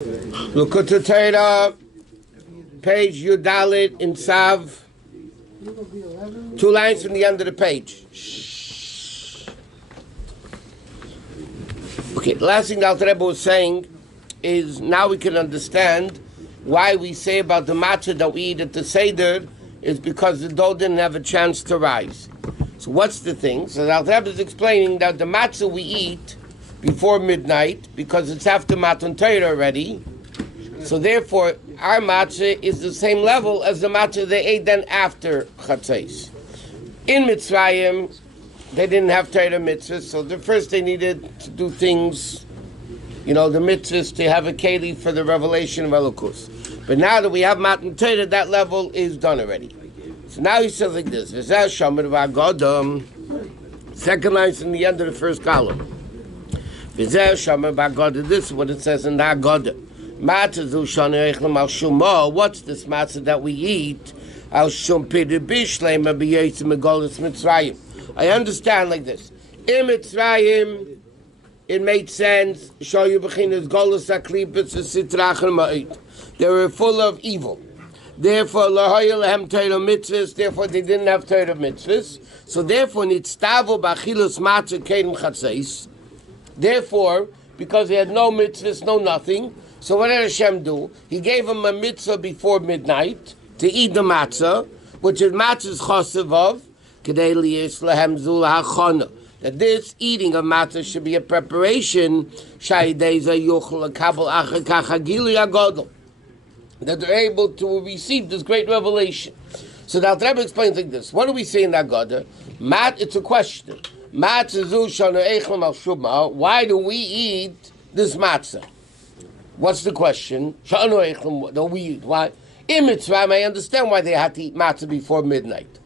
Likkutei Torah, page Yudalit in Tzav. 2 lines from the end of the page. Okay, the last thing the Alter Rebbe was saying is now we can understand why we say about the matzah that we eat at the Seder is because the dough didn't have a chance to rise. So what's the thing? So the Alter Rebbe is explaining that the matzah we eat before midnight, because it's after Matan Torah already, so therefore our matzah is the same level as the matzah they ate then after Chatzos. In Mitzrayim, they didn't have Torah mitzvahs, so first they needed to do things, the mitzvahs to have a keli for the revelation of Elokus. But now that we have Matan Torah, that level is done already. So now he says like this, second line from the end of the first column. This is what it says in the Haggadah. What's this matzah that we eat? I understand like this. In Mitzrayim, it made sense. They were full of evil. Therefore, therefore they didn't have Torah mitzvahs. So therefore, therefore, because they had no mitzvahs, no nothing, so what did Hashem do? He gave them a mitzvah before midnight to eat the matzah, which is matzah's chosavav, that this eating of matzah should be a preparation, that they're able to receive this great revelation. So the Alter Rebbe explains like this. What do we say in that Haggadah? It's a question. Why do we eat this matzah? What's the question? Don't we eat? Why? In Mitzrayim, I understand why they had to eat matzah before midnight.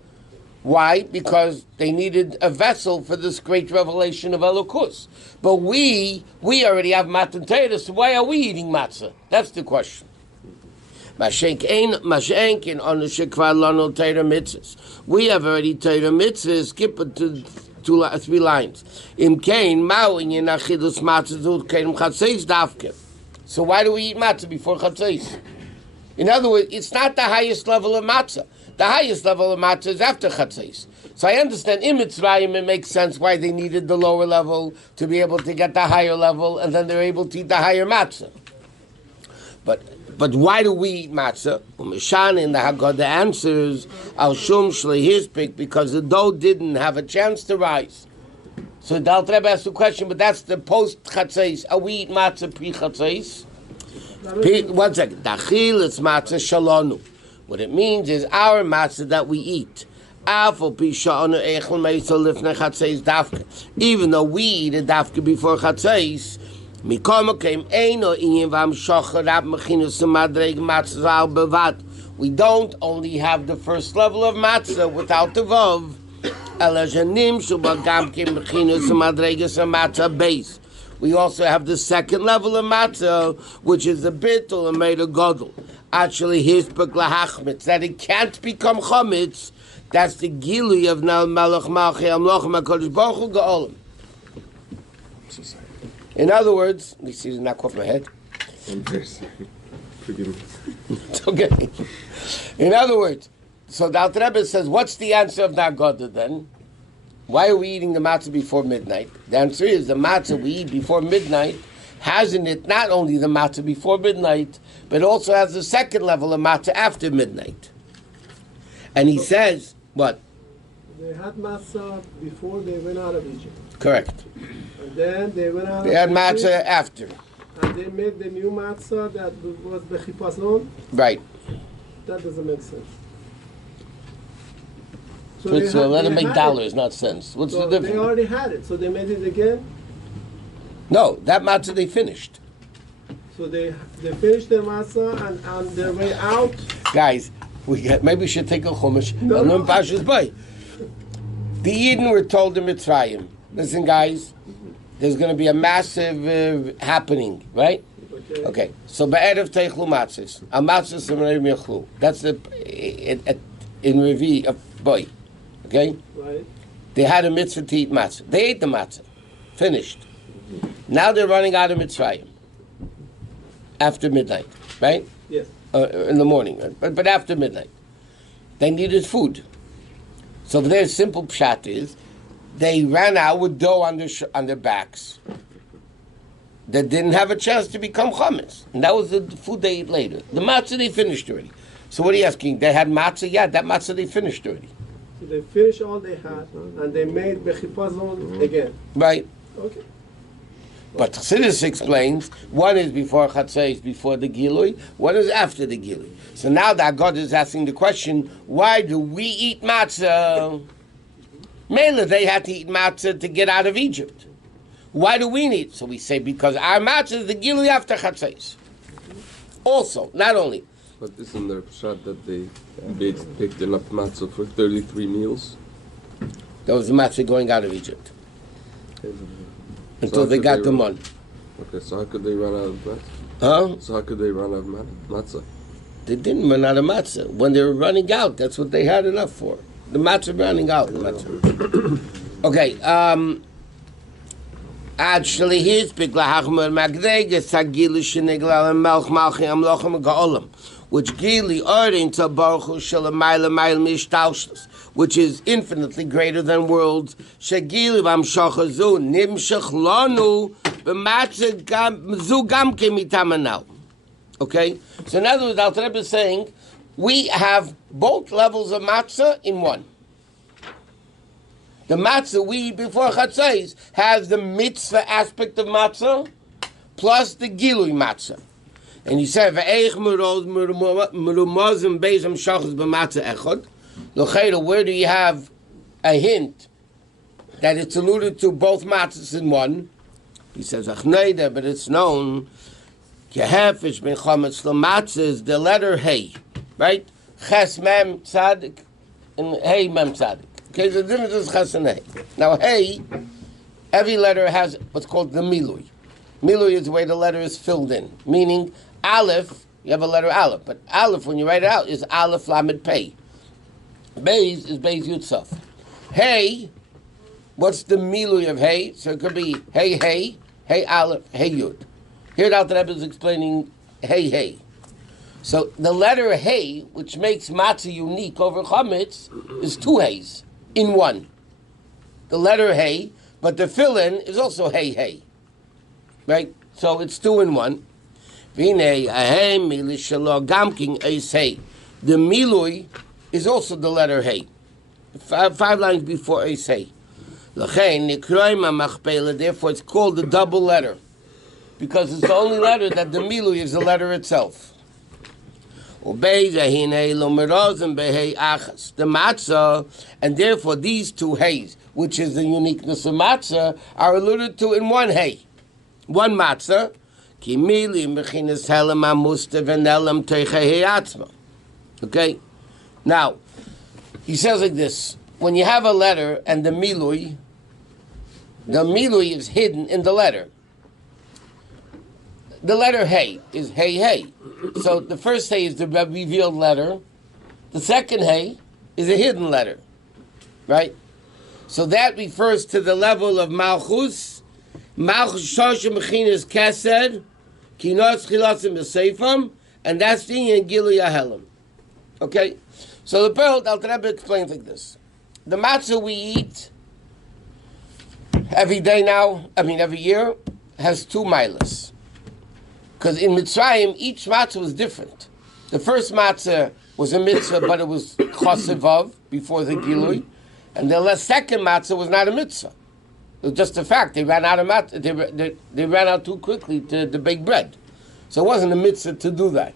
Why? Because they needed a vessel for this great revelation of Elokus. But we already have Matan Torah, so why are we eating matzah? That's the question. We have already Torah mitzvahs. Skip it to 3 lines. So why do we eat matzah before Chatzos? In other words, it's not the highest level of matzah. The highest level of matzah is after Chatzos. So I understand in Mitzrayim it makes sense why they needed the lower level to be able to get the higher level, and then they're able to eat the higher matzah. But why do we eat matzah? Umishan in the Haggadah answers al shum shlehispik, because the dough didn't have a chance to rise. So the Alter Rebbe asked the question, but that's the post chatzos. Are we eat matzah pre chatzos? 1 second. Dachil is matzah shalonu. What it means is our matzah that we eat. Even though we eat a dafka before chatzos, we don't only have the first level of matzah without the vav. We also have the second level of matzah, which is the bittul and made of gadol. Actually, that it can't become chametz. That's the gilui of Nal Malach Malchi Amloch Makodesh Baruch Hu Geolim. In other words, you see the knock off my head. I'm very sorry. Forgive me. It's okay. In other words, so the Alter Rebbe says, what's the answer of the Haggadah then? Why are we eating the matzah before midnight? The answer is the matzah we eat before midnight has in it not only the matzah before midnight, but also has the second level of matzah after midnight. And he says, what? They had matzah before they went out of Egypt. Correct. And then they went out. They had matzah after. And they made the new matzah that was the chipazon. Right. That doesn't make sense. So let them make dollars, not cents. What's the difference? They already had it, so they made it again? No, that matzah they finished. So they finished their matzah and on their way out. Guys, maybe we should take a chumash. No. The Eden were told in Mitzrayim, listen guys, there's going to be a massive happening, right? Okay. So be'erev teichlu matzahs. A matzahs s'mereim yachlu. That's the in Revi of boy. Okay? Right. They had a mitzvah to eat matzah. They ate the matzah. Finished. Now they're running out of Mitzrayim. after midnight, right? Yes. In the morning, but after midnight. They needed food. So their simple pshat is, they ran out with dough on their backs that didn't have a chance to become chametz. And that was the food they ate later. The matzah they finished already. So what are you asking? They had matzah? Yeah, that matzah they finished already. So they finished all they had, and they made bechipazon again. Right. Okay. But Chassidus explains, one is before Chatzais, before the Gilui, one is after the Gilui. So now that God is asking the question, why do we eat matzah? Mela, they had to eat matzah to get out of Egypt. Why do we need? So we say, because our matzah is the Gilui after Chatzais. Also, not only. But isn't there a pshat that they picked enough matzah for 33 meals? That was the matzah going out of Egypt. Until they got the money. Okay, so how could they run out of matzah? Huh? So how could they run out of matzah? They didn't run out of matzah. When they were running out, that's what they had enough for. The matzah running out. The matzah. Okay. Actually, here's big lahachmer magdega sagil shenegla melch malchi amlochem gaolam, which gili ordin to baruch shalamayla mayl mishtalshus, which is infinitely greater than worlds. Shagili v'amshachazu nimshach lanu b'matzah zu gam kemitamanal. Okay? So in other words, Alter Rebbe is saying, we have both levels of matzah in one. The matzah we eat before Chatzais has the mitzvah aspect of matzah plus the gilui matzah. And he said, "Ve'eich merumazim beizam shachas b'matzah echad." L'cheira, where do you have a hint that it's alluded to both matzahs in one? He says, "Achneider," but it's known. Kehefish ben chametz l'matzah is the letter hey, right? Ches mem tzadik and hey mem tzadik. Okay, the difference is ches and hey. Now hey, every letter has what's called the milui. Milui is the way the letter is filled in, meaning aleph. You have a letter aleph, but aleph when you write it out is aleph lamed pei. Beis is Beis Yutzaf. Hey, what's the milui of hey? So it could be hey, hey, hey, aleph, hey, yud. Here the Alter Rebbe is explaining hey, hey. So the letter hey, which makes matzah unique over chametz, is two heys in one. The letter hey, but the fill-in is also hey, hey. Right? So it's two in one. V'nei ahem milui shelo gamking eis hey. The milui is also the letter hey. Five lines before eis hey. L'chein nikroim ha'machpelah, therefore it's called the double letter, because it's the only letter that the milui is the letter itself. The matzah, and therefore these two heys, which is the uniqueness of matzah, are alluded to in one hey, one matzah. Okay, now he says like this: when you have a letter and the milui is hidden in the letter. The letter hey is hey, hey. So the first hey is the revealed letter. The second hey is a hidden letter. Right? So that refers to the level of Malchus. Malchus Shoshim Mechinas Kesed, Kinos Chilasim Yosefam, and that's the in Gilui Ahelim. Okay? So the Pearl, Alter Rebbe explains like this. The matzah we eat every day now, every year, has two milas. Because in Mitzrayim, each matzah was different. The first matzah was a mitzvah, but it was chosevav, before the gilui. And the second matzah was not a mitzvah. It was just a fact. They ran out of matzah. They ran out too quickly to bake bread. So it wasn't a mitzvah to do that.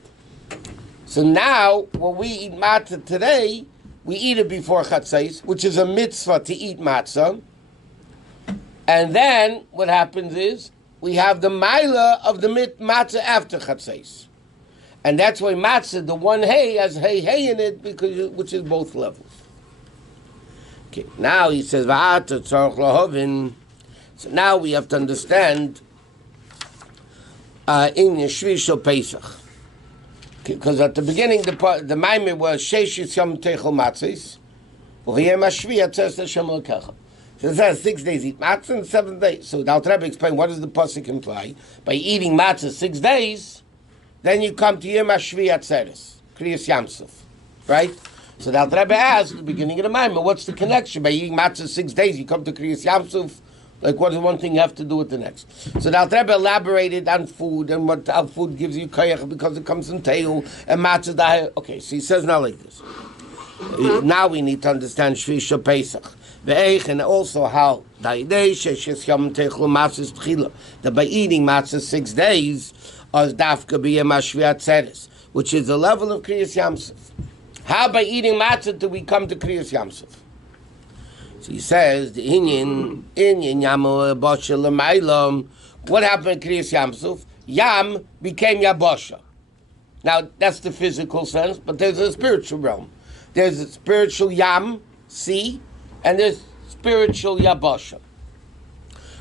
So now, when we eat matzah today, we eat it before chatzais, which is a mitzvah to eat matzah. And then, what happens is, we have the maila of the matzah after chatzais. And that's why matzah, the one hay, has hay in it, which is both levels. Okay, now he says, so now we have to understand in Shvi Pesach. Because at the beginning, the Maamar was Sheshis Yom Techel Matzis, V'yem HaShvi Atzes Hashem L'kecha. So it says 6 days eat matzah and 7 days. So the Alter Rebbe explained, what does the pasuk imply? By eating matzah 6 days, Then you come to Yom HaShvi Atzeres, Kriyas Yamsuf, right? So the Alter Rebbe asked at the beginning of the Maamar, what's the connection? By eating matzah 6 days, you come to Kriyas Yamsuf. Like, what is one thing you have to do with the next? So the Alter Rebbe elaborated on food and what how food gives you koyach because it comes in teil and matzah. Okay, so he says now like this. Now we need to understand Shvisha Pesach. And also how that by eating matzah 6 days, as dafka b'yem hashvi atzeres, which is the level of Kriyas Yamsuf. How by eating matzah do we come to Kriyas Yamsuf? So he says the inyan yamu bosha l'maylam. What happened in Kriyas Yamsuf? Yam became yabosha. Now that's the physical sense, but there's a spiritual realm. There's a spiritual yam, sea, and there's spiritual yabosha.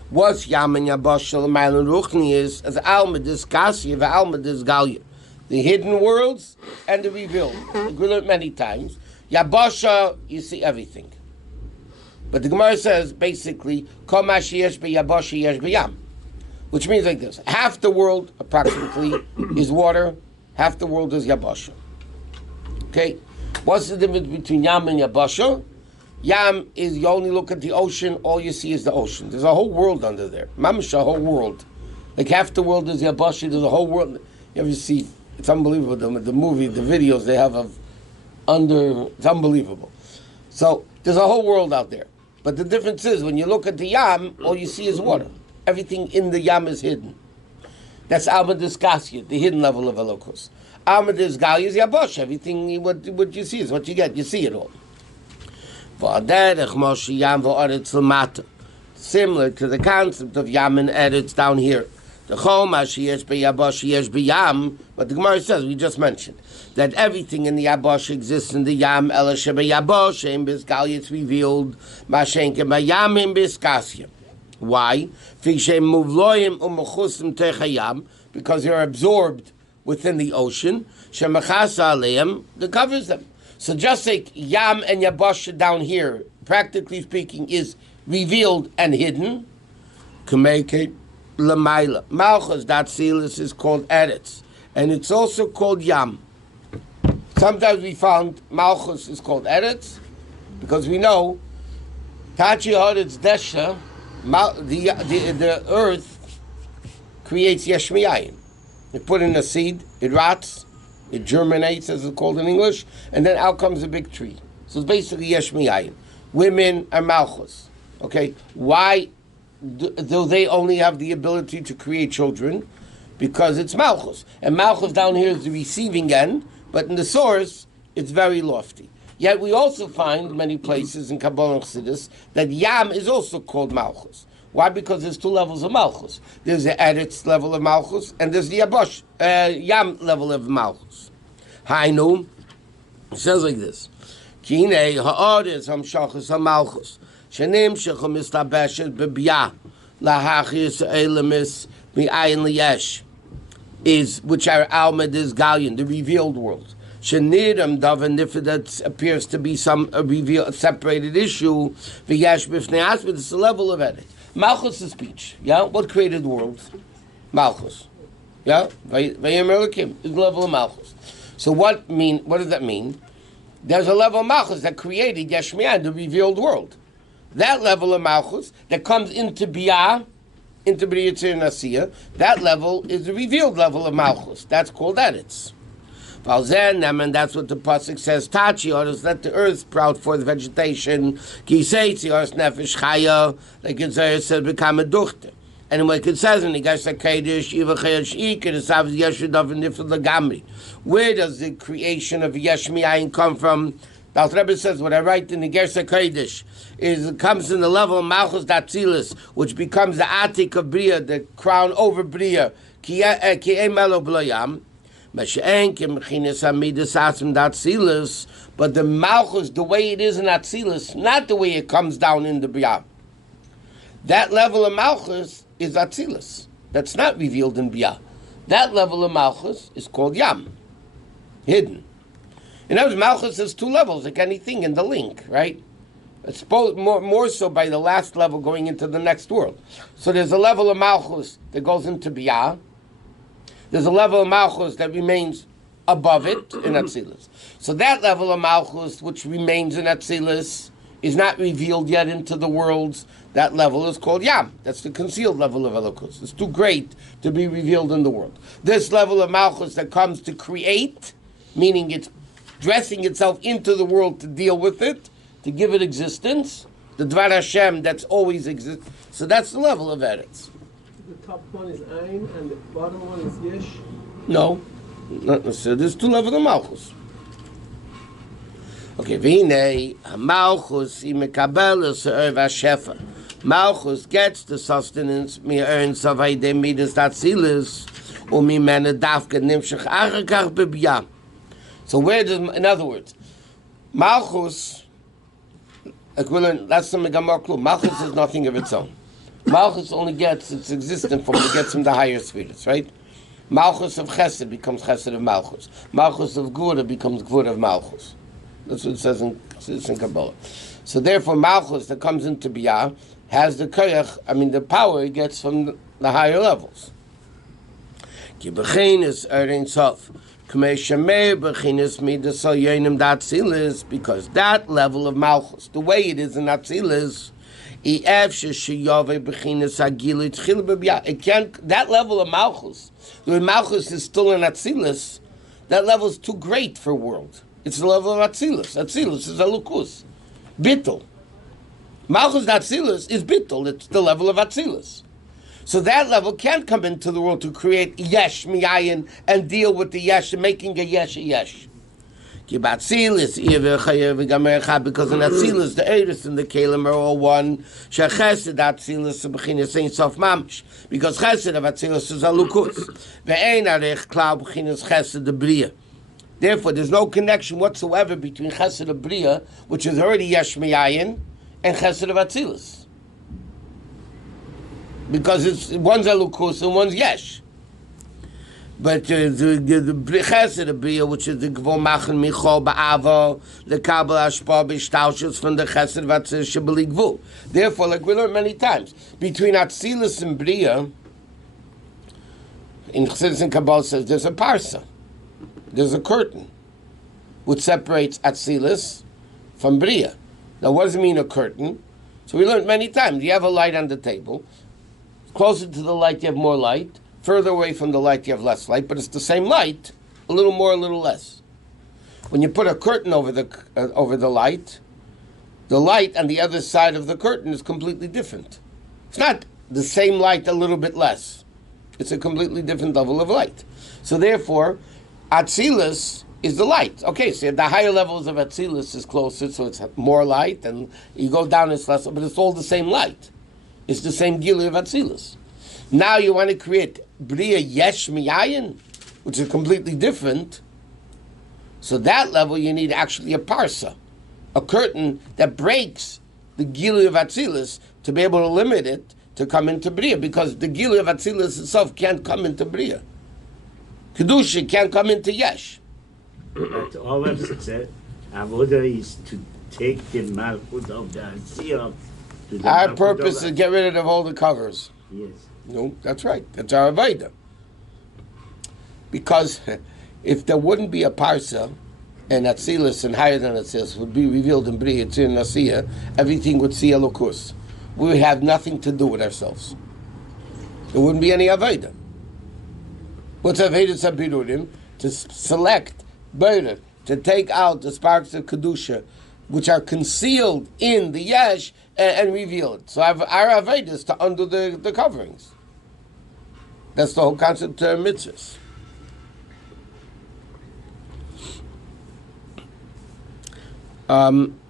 What's yam and yabosha l'maylam ruchni is as alma discassia, alma disgalia. The hidden worlds and the revealed. We learned many times. Yabosha, you see everything. But the Gemara says, basically, Kol ma sheyesh b'yabosha yesh b'yam. Which means like this. Half the world, approximately, is water. Half the world is yabosha. Okay? What's the difference between yam and yabosha? Yam is, you only look at the ocean, all you see is the ocean. There's a whole world under there. Mamash, a whole world. Like half the world is yabosha, there's a whole world. You ever see, it's unbelievable, the movie, the videos they have of it's unbelievable. So, there's a whole world out there. But the difference is, when you look at the yam, all you see is water. Everything in the yam is hidden. That's Alma Discassia, the hidden level of Elokus. Alma Disgalia is Yabosh. Everything, what you see is what you get. You see it all. Similar to the concept of yam and eretz down here. The Chol Mashiach beYabosh yesh b'yam, but the Gemara says, we just mentioned, that everything in the Yabosh exists in the Yam, Ela shebeYabosh, in Bizgalia it's revealed, Mashenke b'yam in Bizkasya. Why? Fishem muvloim u'mechusim techayam, because they're absorbed within the ocean, shemachasa aleim, that covers them. So just like Yam and Yabosh down here, practically speaking, is revealed and hidden, Kumeke Lamaila. Malchus, that sealis is called Eretz. And it's also called Yam. Sometimes we found Malchus is called Eretz, because we know Tachi Horetz Desha, the earth creates Yeshmiyayin. You put in a seed, it rots, it germinates, as it's called in English, and then out comes a big tree. So it's basically Yeshmiyayin. Women are Malchus. Okay? Why do they only have the ability to create children? Because it's Malchus. And Malchus down here is the receiving end, but in the source, it's very lofty. Yet we also find many places in Kabbalah and Chassidus that Yam is also called Malchus. Why? Because there's two levels of Malchus. There's the Eretz level of Malchus, and there's the Yabosh, Yam level of Malchus. Hainu, it says like this. Kinei ha'aretz hamshachas ha'malchus. Shenim shechom mistabeshet bebiyah lahachis elemis mi'ayin liyesh. Is which are Alma Disgalion, the revealed world. Shenirim daven if that appears to be some a separated issue. V'yesh b'fnei asmid, it's the level of edit. Malchus is speech. Yeah, what created the world? Malchus. Yeah, Vayim Elokim is the level of Malchus. So what does that mean? There's a level of Malchus that created Yeshmiah, the revealed world. That level of Malchus that comes into Biyah, into B'riyatzir Nasiya, that level is the revealed level of Malchus. That's called Eretz. And that's what the Pasuk says, Tachi, or let the earth sprout for the vegetation, Kiseitzi, or Nefesh Chaya, like Isaiah said, become a duchter. And like it says in the Gersa Kodesh, Iva Chayash Iker, the Tzav Yeshudov and Nifel Lagamri. Where does the creation of Yeshmiyayin come from? The Alter Rebbe says, what I write in the Gersa Kodesh is it comes in the level of Malchus Datzilis, which becomes the Atik of Bria, the crown over Bria, Ki'e Melo B'loyam, but the Malchus, the way it is in Atzilis, not the way it comes down in the Bria. That level of Malchus is Atzilis. That's not revealed in Bria. That level of Malchus is called Yam, hidden. In other words, Malchus has two levels, like anything in the link, right? It's more so by the last level going into the next world. So there's a level of Malchus that goes into Biyah. There's a level of Malchus that remains above it in Atzilus. So that level of Malchus, which remains in Atzilus, is not revealed yet into the worlds. That level is called Yam. That's the concealed level of Elokus. It's too great to be revealed in the world. This level of Malchus that comes to create, meaning it's dressing itself into the world to deal with it, to give it existence, the Dvar Hashem that's always exists. So that's the level of Eretz. The top one is Ein and the bottom one is Yesh. No, not necessarily. There's two levels of Malchus. Okay, V'hinei Malchus imekabeles v'ashefa. Malchus gets the sustenance mi'erin savayde midas datzilis u'mimene dafka nimshach achakach b'biyah. So where does, in other words, Malchus, like we learn, that's the Megamar Klum. Malchus is nothing of its own. Malchus only gets its existence from it gets from the higher spheres, right? Malchus of Chesed becomes Chesed of Malchus. Malchus of Gvura becomes Gvura of Malchus. That's what it says in Kabbalah. So therefore, Malchus that comes into Biyah has the koyach, the power it gets from the higher levels. Ki b'chinas erein sof, k'mei shemei b'chinas midas al yonim datzilis, because that level of Malchus, the way it is in Atzilis, it can't. That level of Malchus, when Malchus is still in Atzilis, that level is too great for world. It's the level of Atzilus. Atzilus is a lukus. Bittul. Malchus Atzilus is bittul. It's the level of Atzilus. So that level can't come into the world to create yesh miyayin and deal with the yesh and making a yesh a yesh. Because in Atzilus, the Eris and the Kalim are all one. Shechesed Atzilus b'chinas ein sof mamish. Because Chesed of Atzilus is a lukus. Ve'ein arech klau b'chinas Chesed the Bria. Therefore, there's no connection whatsoever between Chesed of Bria, which is already Yesh Miyayin, and Chesed of Atzilus. Because one's Elukus and one's Yesh. But the Chesed of Bria, which is the Gvor Machen Michol Ba'ava, the Kabel Ashpa B'Shtaushus from the Chesed of Atzilus Shebeli Gvur. Therefore, like we learned many times, between Atzilus and Bria, in Chassidus and Kabbalah says there's a parsa. There's a curtain which separates Atzilus from Bria. Now, what does it mean, a curtain? So we learned many times. You have a light on the table. Closer to the light, you have more light. Further away from the light, you have less light. But it's the same light, a little more, a little less. When you put a curtain over the light on the other side of the curtain is completely different. It's not the same light, a little bit less. It's a completely different level of light. So therefore, Atzilus is the light. Okay, so the higher levels of Atzilus is closer, so it's more light, and you go down, it's less, but it's all the same light. It's the same Gilui of Atzilus. Now you want to create Bria Yesh Miyayin, which is completely different. So that level you need actually a parsa, a curtain that breaks the Gilui of Atzilus to be able to limit it to come into Bria, because the Gilui of Atzilus itself can't come into Bria. Kedusha can't come into Yesh. But all of said, Avodah is to take the Malchut of the Asiyah. Our purpose is to get rid of all the covers. Yes. No, that's right. That's our Avodah. Because if there wouldn't be a Parsa, and Atzilus and higher than Atzilus would be revealed in Bria, Tzir, and Asiyah, everything would see Elokus. We would have nothing to do with ourselves. There wouldn't be any Avodah. What's Avodah Sabirurim? To select, burden, to take out the sparks of Kedusha, which are concealed in the Yesh, and reveal it. So our Avodah is to undo the coverings. That's the whole concept of mitzvahs.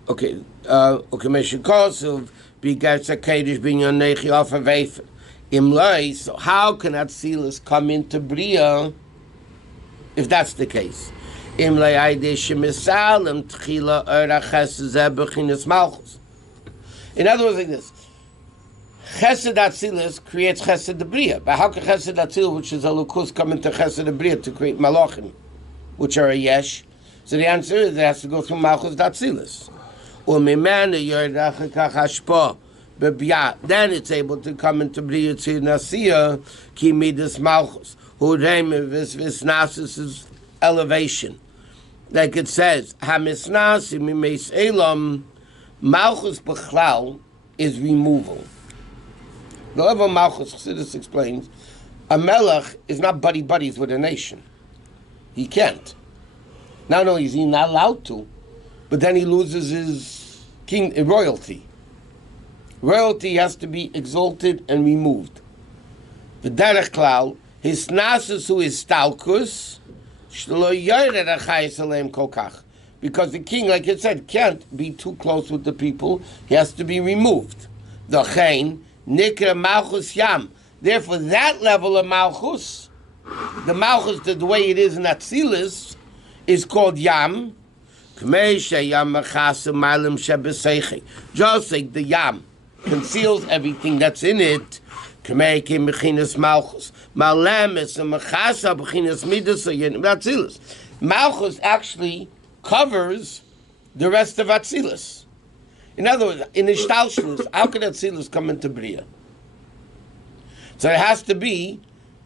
Okay, Meshikosov, Bigatsa Kadish, Binyan Nechi, off of Eifel. Imlai, so how can Atzilus come into Bria if that's the case? Imlai Aidesh Misalim Tchila Ora Chesed Bechinas Malchus. In other words, like this: Chesed Atzilus creates Chesed de Bria. But how can Chesed Atzilus, which is a lukus, come into Chesed de Bria to create Malachim, which are a Yesh? So the answer is it has to go through Malchus Atzilus. Umimana Yordachakach Hashpa. Then it's able to come into Bria Tzir Nasiya, Ki Midas Malchus, who Visnasis is elevation. Like it says, Hamisnasi Mimes Elam, Malchus Bechlal is removal. The level of Malchus, Chassidus explains, a Melech is not buddies with a nation. He can't. Not only is he not allowed to, but then he loses his royalty. Royalty has to be exalted and removed. The derech klal, his nasus who is stalkus, because the king, like it said, can't be too close with the people. He has to be removed. The chain nikra malchus yam. Therefore, that level of malchus, the malchus, the way it is in Atzilus, is called yam. Just like the yam conceals everything that's in it. Malchus actually covers the rest of Atzilus. In other words, in Ishtalshlus, how can Atzilus come into Bria? So it has to be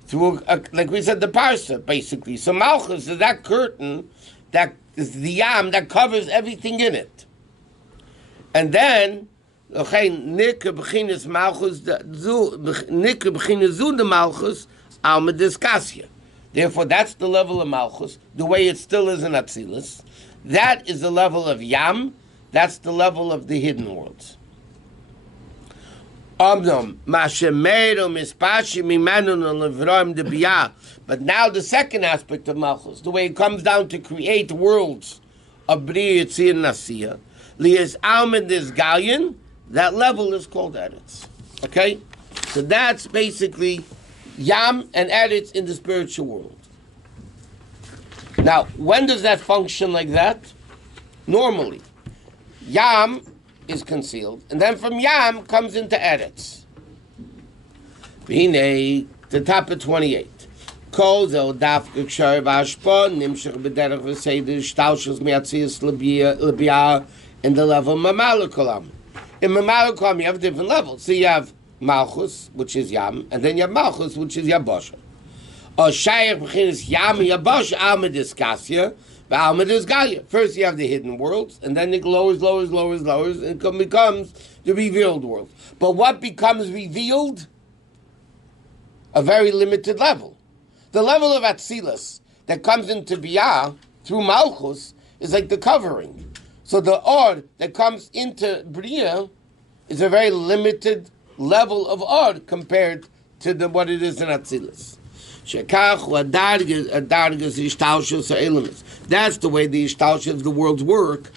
through, like we said, the Parshat, basically. So Malchus is that curtain that is the yam that covers everything in it. And then, Nikr b'chinas Malchus, Nikr b'chinas zu the Malchus, alma diskasya. Therefore, that's the level of Malchus, the way it still is in Atzilus. That is the level of yam. That's the level of the hidden worlds. But now the second aspect of Malchus, the way it comes down to create worlds of Bria Tzir Nasiya, Lias Almond is Gallion, that level is called Eretz. Okay? So that's basically Yam and Eretz in the spiritual world. Now, when does that function like that? Normally. Yam is concealed, and then from Yam comes into Eretz. The top of 28. Kozel dafke kshav ashpon nimshach b'derech v'seider shtalshus miatzis l'bia in the level of Mamalakolam. In Mamalakolam you have different levels. So you have Malchus, which is Yam, and then you have Malchus, which is Yabosha. Or Shayach b'chinas Yam Yabosha Alma Diskasya. First you have the hidden worlds, and then it lowers, and it becomes the revealed world. But what becomes revealed? A very limited level. The level of Atzilus that comes into Biyah through Malchus is like the covering. So the Or that comes into Bria is a very limited level of Or compared to what it is in Atzilus. That's the way the ishtalshus of the worlds work.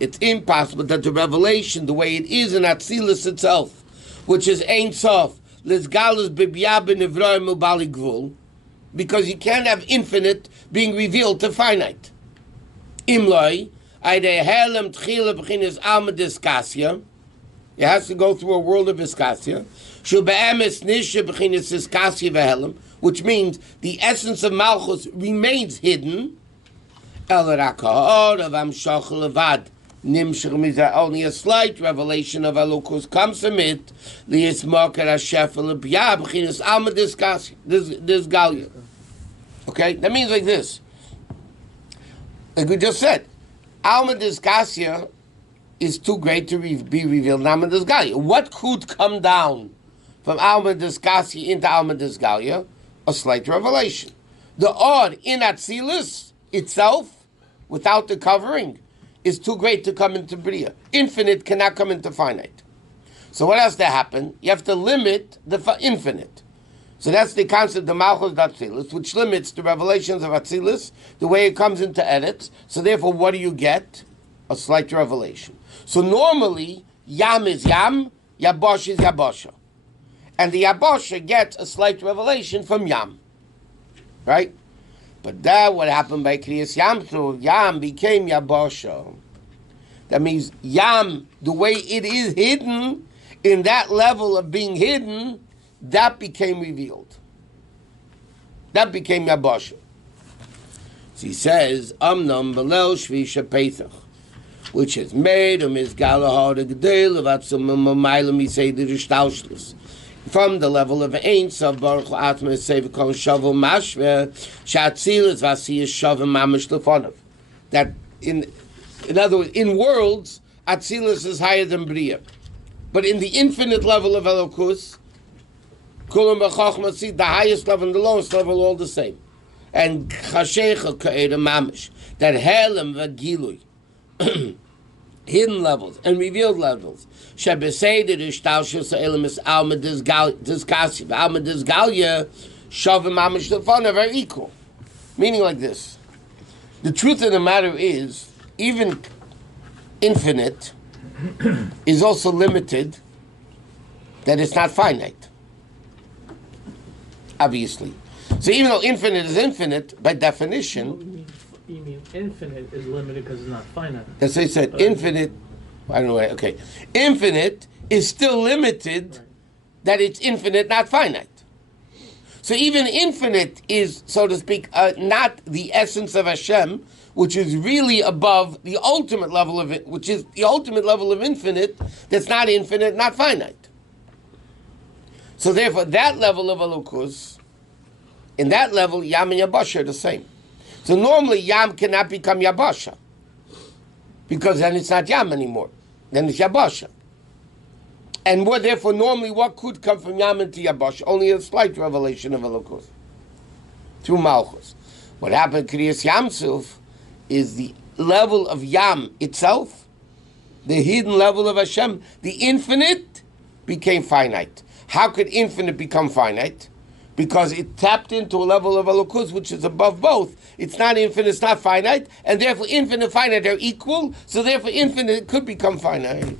It's impossible that the revelation, the way it is in Atzilus itself, which is Ein Sof, because you can't have infinite being revealed to finite. It has to go through a world of Iskasya. Which means the essence of Malchus remains hidden. Only a slight revelation of Elokus comes from it. This Galia. Okay, that means like this. Like we just said, Alma Diskasya is too great to be revealed in Alma Disgalia. What could come down from Alma Disgalia into Alma Disgalia? A slight revelation. The odd in Atzilus itself, without the covering, is too great to come into Bria. Infinite cannot come into finite. So what has to happen? You have to limit the infinite. So that's the concept of Malchus Atzilus, which limits the revelations of Atzilus, the way it comes into Eretz. So therefore, what do you get? A slight revelation. So normally, Yam is Yam, Yabosh is Yabosha. And the Yabosha gets a slight revelation from Yam. Right? But that what happened by Kriyas Yam, so Yam became Yabosha. That means Yam, the way it is hidden, in that level of being hidden, that became revealed. That became Yabosha. So he says, Amnam Belel Shvisha Pesach. which is made of Mizgalahar the Gedel of Atzum say the Rishtaushlus. From the level of Ein Sav Baruch Atma Sevikon Shavu Mashve Shatzilus Vasiyas Shavu Mamish Lefonov. That in other words, in worlds, Atzilus is higher than Bria. But in the infinite level of Elokus, Kulam B'Chochma, the highest level and the lowest level all the same. And Chashecha Ka'eda Mamish, that Helem Vagilui, hidden levels and revealed levels, Shebeseder Ishtalshus Elemis Alma Dizkasi, Alma Dizgalia, Shavim Mamish Lefonov are equal. Meaning like this. The truth of the matter is, even infinite is also limited, that it's not finite. Obviously. So even though infinite is infinite, by definition... You mean infinite is limited because it's not finite. That's what I said. Infinite... I don't know. Okay. Infinite is still limited, right, that it's infinite, not finite. So even infinite is, so to speak, not the essence of Hashem, which is really above the ultimate level of it, which is the ultimate level of infinite, that's not infinite, not finite. So therefore, that level of Elokus, in that level, Yam and Yabasha are the same. So normally, Yam cannot become Yabasha, because then it's not Yam anymore. Then it's Yabasha. And therefore, normally, what could come from Yam into Yabasha? Only a slight revelation of Elokus, through Malchus. What happened in Kriyas Yamsuf is the level of Yam itself, the hidden level of Hashem, the infinite became finite. How could infinite become finite? Because it tapped into a level of Elokus which is above both. It's not infinite, it's not finite, and therefore infinite and finite are equal, so therefore infinite could become finite.